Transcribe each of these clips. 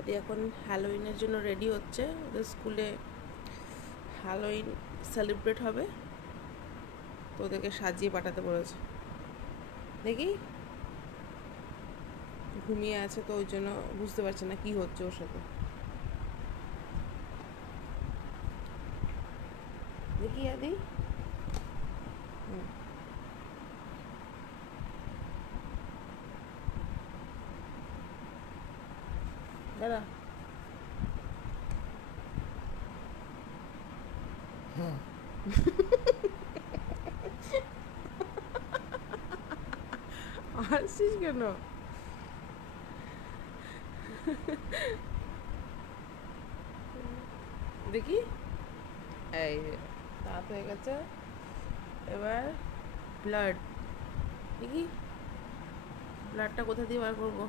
আদি এখন হ্যালোইনের জন্য রেডি হচ্ছে। ওদের স্কুলে হ্যালোইন সেলিব্রেট হবে, তো ওদেরকে সাজিয়ে পাঠাতে বলেছে। দেখি ঘুমিয়ে আছে, তো ওই জন্য বুঝতে পারছে না কি হচ্ছে ওর সাথে। দেখি আদি, দাদা আসছিস কেন? দেখি, এই দাঁত হয়ে গেছে, এবার ব্লাড। দেখি ব্লাডটা কোথা দিয়ে বার করবো?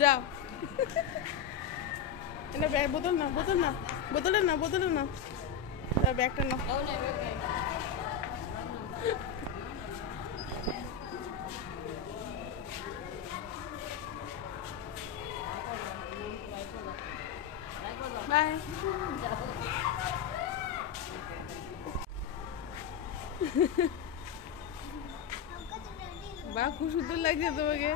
যাও, এটা ব্যাগ, বোতল না, বোতল না, বোতলে না, বোতলে না, ব্যাগটা না। বাই। বাহ, খুব সুন্দর লাগছে তোমাকে।